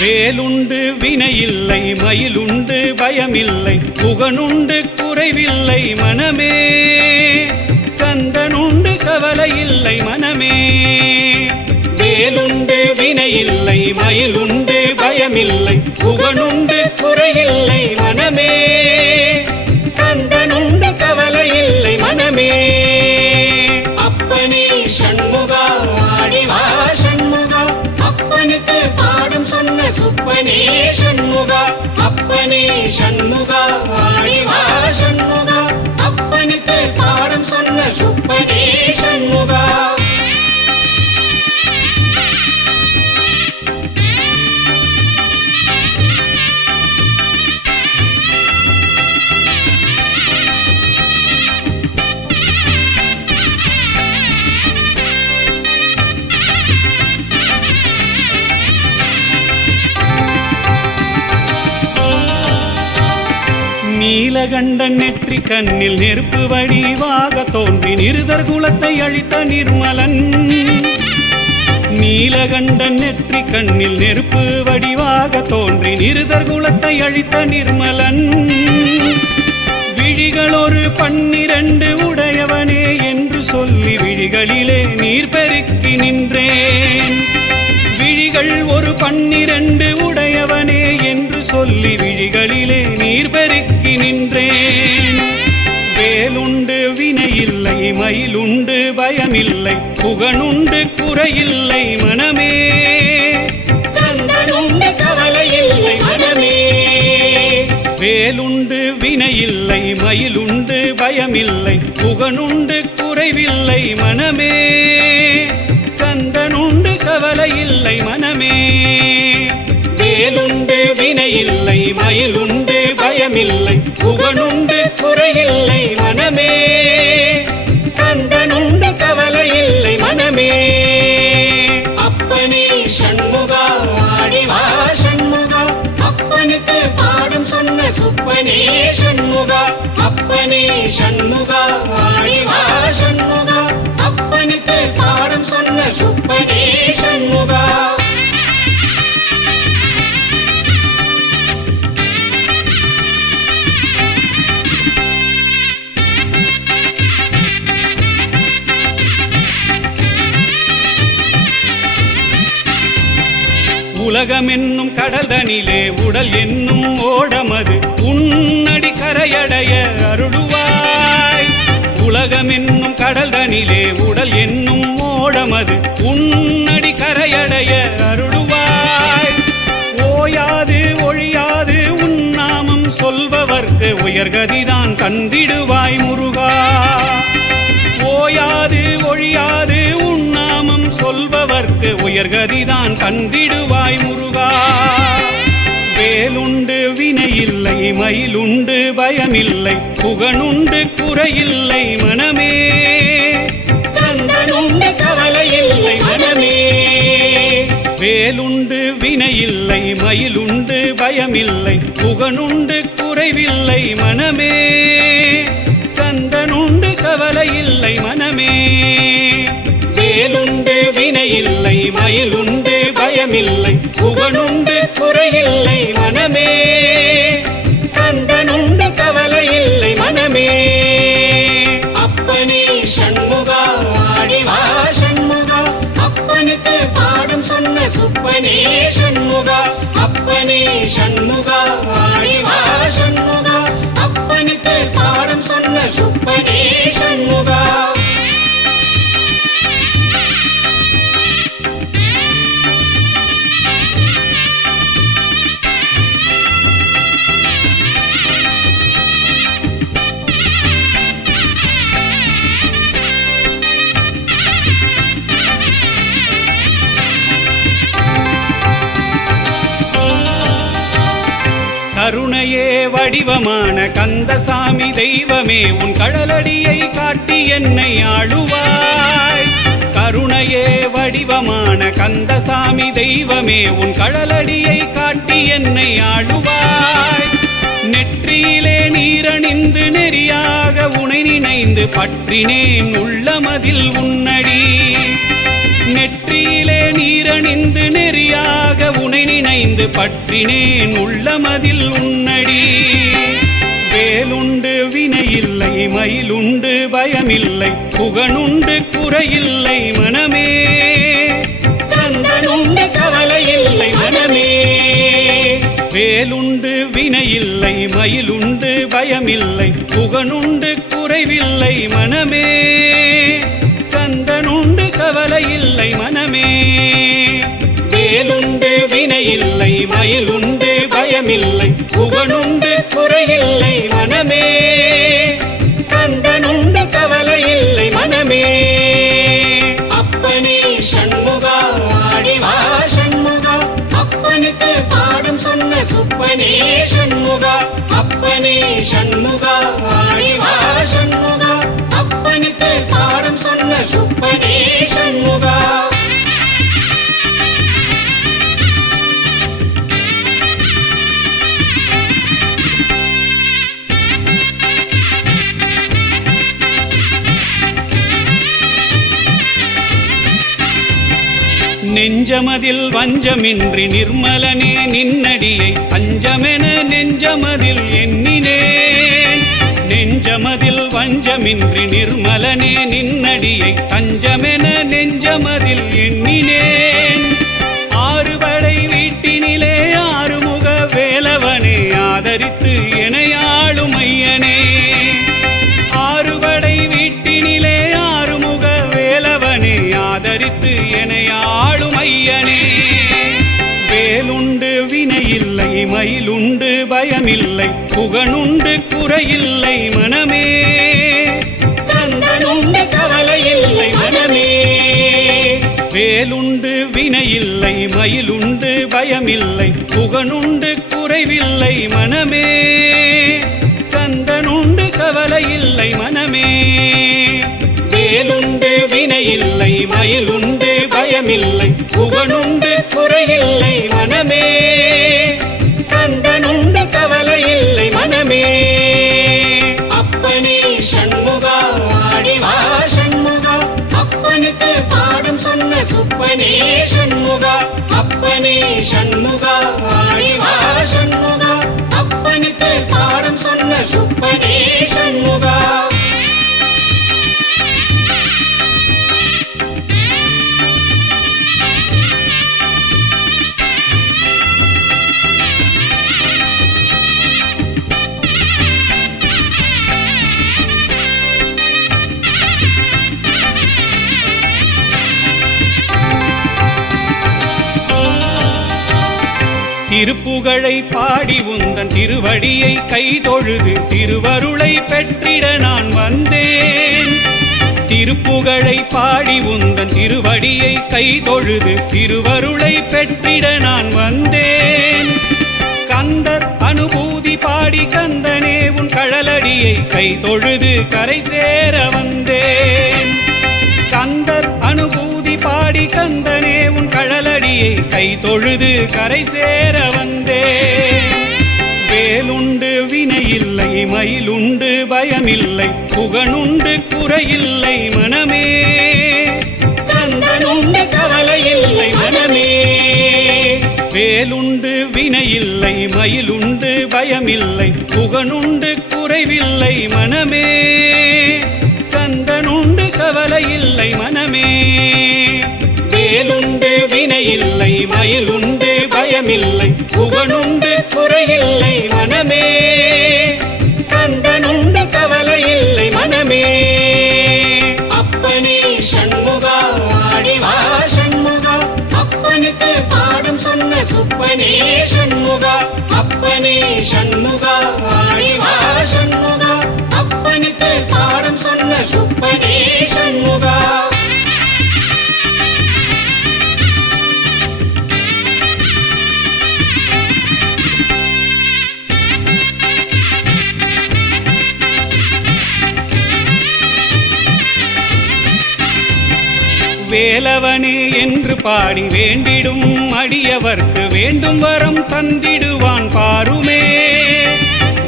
வேலுண்டு வினையில்லை மயிலுண்டு பயமில்லை புகனுண்டு குறைவில்லை மனமே கந்தனுண்டு கவலையில்லை மனமே வேலுண்டு வினையில்லை மயிலுண்டு பயமில்லை புகனுண்டு குறையில்லை மனமே கந்தனுண்டு கவலையில்லை மனமே அப்பனே சண்முகா ஆடிவா சண்முகா அப்பனுக்கு பாடம் சொன்ன சுப்பனே சண்முகா அப்பனே சண்முகா ஆடிவா சண்முகா அப்பனுக்கு பாடம் சொன்ன சுப்பனே சண்முகா நீலகண்டன் நெற்றி கண்ணில் நெருப்பு வடிவாக தோன்றி நிருதர் குலத்தை அழித்த நிர்மலன் நீலகண்டன் நெற்றி கண்ணில் நெருப்பு வடிவாக தோன்றி நிருதர் குலத்தை அழித்த நிர்மலன் விழிகள் ஒரு 12 உடையவனே என்று சொல்லி விழிகளிலே நீர் பெருக்கி நின்றேன் விழிகள் ஒரு 12 உடையவனே என்று சொல்லி விழிகளிலே நீர் பெருக்கி நின்றேன் வேலுண்டு வினையில்லை மயிலுண்டு பயமில்லை புகனுண்டு குறையில்லை மனமே கந்தனுண்டு கவலையில்லை மனமே வேலுண்டு வினையில்லை மயிலுண்டு பயமில்லை புகனுண்டு குறைவில்லை மனமே கந்தனுண்டு கவலையில்லை மனமே வேலுண்டு வினையில்லை மயிலுண்டு பயமில்லை புகனுண்டு குறையில்லை மனமே கந்தனுண்டு கவலையில்லை மனமே அப்பனே சண்முகா ஆடிவா சண்முகா அப்பனுக்கு பாடம் சொன்ன சுப்பனே சண்முகா அப்பனே சண்முகா ஆடிவா சண்முகா அப்பனுக்கு பாடம் சொன்ன சுப்பனே சண்முகா உலகம் என்னும் கடல்தனிலே உடல் என்னும் ஓடமது உன்னடி கரையடைய அருளுவாய் உலகம் என்னும் கடல்தனிலே உடல் என்னும் ஓடமது உன்னடி கரையடைய அருளுவாய் ஓயாது ஒழியாது உன்னாமம் சொல்பவர்க்கு உயர்கதிதான் தந்திடுவாய் முருகா ஓயாது ஒழியாது உன்னாமம் சொல்பவர்க்கு உயர்கதிதான் தந்திடுவாய் முருகா வேலுண்டு வினையில்லை மயிலுண்டு பயமில்லை புகனுண்டு குறையில்லை மனமே கந்தனுண்டு கவலையில்லை மனமே வேலுண்டு வினையில்லை மயிலுண்டு பயமில்லை புகனுண்டு குறைவில்லை மனமே கந்தனுண்டு கவலையில்லை மனமே வேலுண்டு வினையில்லை மயிலுண்டு பயமில்லை புகனுண்டு குறையில்லை மனமே கந்தனுண்டு கவலையில்லை மனமே அப்பனே சண்முகா ஆடிவா சண்முகா அப்பனுக்கு பாடம் சொன்ன சுப்பனே சண்முகா அப்பனே சண்முகா ஆடிவா சண்முகா அப்பனுக்கு பாடம் சொன்ன சுப்பனே சண்முகா கருணையே வடிவமான கந்தசாமி தெய்வமே உன் கடலடியை காட்டி என்னை ஆளுவாய் கருணையே வடிவமான கந்தசாமி தெய்வமே உன் கடலடியை காட்டி என்னை ஆளுவாய் நெற்றியிலே நீரணிந்து நெறியாக உனை நினைந்து பற்றினேன் உள்ளமதில் உன்னடி நெற்றியிலே நீரணிந்து நெறியாக உனை நினைந்து பற்றினேன் உள்ளமதில் உன்னடி. வேலுண்டு வினையில்லை மயிலுண்டு பயமில்லை புகனுண்டு குறையில்லை மனமே. கந்தனுண்டு கவலையில்லை மனமே. வேலுண்டு வினையில்லை மயிலுண்டு பயமில்லை புகனுண்டு குறைவில்லை மனமே. கந்தனுண்டு கவலையில்லை மனமே. வேலுண்டு வினையில்லை மயிலுண்டு பயமில்லை புகனுண்டு குறையில்லை மனமே. கந்தனுண்டு கவலையில்லை மனமே. அப்பனே சண்முகா ஆடிவா சண்முகா, அப்பனுக்கு பாடம் சொன்ன சுப்பனே சண்முகா. அப்பனே சண்முகா ஆடிவா சண்முகா, அப்பனுக்கு பாடம் சொன்ன சுப்பனே சண்முகா. நெஞ்சமதில் வஞ்சமின்றி நிர்மலனே நின்னடியை அஞ்சமென நெஞ்சமதில் எண்ணினேன். நெஞ்சமதில் வஞ்சமின்றி நிர்மலனே நின்னடியை தஞ்சமென நெஞ்சமதில் எண்ணினேன். ஆறுபடை வீட்டினிலே ஆறுமுக வேலவனே ஆதரித்து எனையாளும் ஐயனே. ஆறுபடை வீட்டினிலே ஆறுமுக வேலவனே ஆதரித்து எனையாளும் ஐயனே. வேலுண்டு வினையில்லை மயிலுண்டு பயமில்லை புகனுண்டு குறையில்லை மனமே. கந்தனுண்டு கவலையில்லை மனமே. வேலுண்டு வினையில்லை மயிலுண்டு பயமில்லை புகனுண்டு குறைவில்லை மனமே. கந்தனுண்டு கவலையில்லை மனமே. வேலுண்டு வினையில்லை மயிலுண்டு பயமில்லை புகனுண்டு குறையில்லை மனமே. கந்தனுண்டு கவலையில்லை மனமே. அப்பனே சண்முகா ஆடிவா சண்முகா, அப்பனுக்கு பாடம் சொன்ன சுப்பனே சண்முகா. அப்பனே சண்முகா ஆடிவா சண்முகா, அப்பனுக்கு பாடம் சொன்ன சுப்பனே சண்முகா. திருப்புகழை பாடி உந்தன் திருவடியை கைதொழுது திருவருளை பெற்றிட நான் வந்தேன். திருப்புகழை பாடி உந்தன் திருவடியை கைதொழுது திருவருளை பெற்றிட நான் வந்தேன். கந்தர் அனுபூதி பாடி கந்தனே உன் கழலடியை கைதொழுது கரை சேர வந்தேன். கந்தர் அனுபூதி பாடி கந்தனே உன் கழலடியை கைதொழுது கரை சேர வந்தேன். வேலுண்டு வினையில்லை மயிலுண்டு பயமில்லை புகனுண்டு குறையில்லை மனமே. கந்தனுண்டு கவலையில்லை மனமே. வேலுண்டு வினையில்லை மயிலுண்டு பயமில்லை புகனுண்டு குறைவில்லை மனமே. கந்தனுண்டு கவலையில்லை மனமே. வேலுண்டு வினையில்லை மயிலுண்டு பயமில்லை புகனுண்டு குறையில்லை மனமே. கந்தனுண்டு கவலையில்லை மனமே. அப்பனே சண்முகா ஆடிவா சண்முகா, அப்பனுக்கு பாடம் சொன்ன சுப்பனே சண்முகா. அப்பனே சண்முகா ஆடிவா சண்முகா, அப்பனுக்கு பாடம் சொன்ன சுப்பனே சண்முகா. வேலவனே என்று பாடி வேண்டிடும் அடியவர்க்கு வேண்டும் வரம் தந்திடுவான் பாருமே.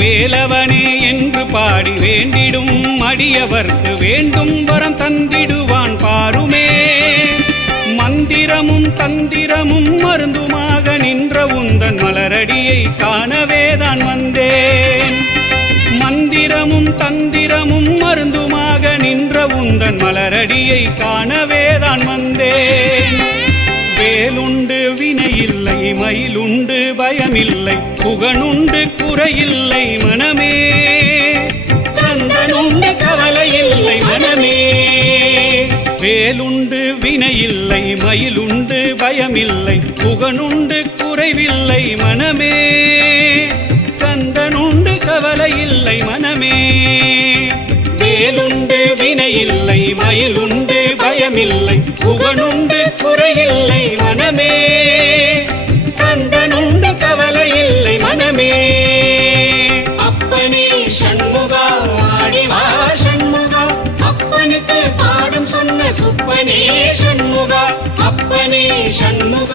வேலவனே என்று பாடி வேண்டிடும் அடியவர்க்கு வேண்டும் வரம் தந்திடுவான் பாருமே. மந்திரமும் தந்திரமும் மருந்துமாக நின்ற காணவேதான் வந்தேன். மந்திரமும் தந்திரமும் மருந்துமாக நின்ற உந்தன் மலரடியை காணவேதான் வந்தேன். வேலுண்டு வினையில்லை, மயிலுண்டு பயமில்லை, புகனுண்டு குறையில்லை மனமே, கந்தனுண்டு கவலையில்லை மனமே. வேலுண்டு வினையில்லை, மயிலுண்டு பயமில்லை, புகனுண்டு குறைவில்லை மனமே, கந்தனுண்டு கவலையில்லை மனமே. வேலுண்டு வினையில்லை, மயிலுண்டு பயமில்லை, புகனுண்டு குறையில்லை மனமே, கந்தனுண்டு கவலையில்லை மனமே. அப்பனே சண்முகா ஆடிவா சண்முகா, அப்பனுக்கு பாடம் சொன்ன சுப்பனே சண்முகா, அப்பனே சண்முகா.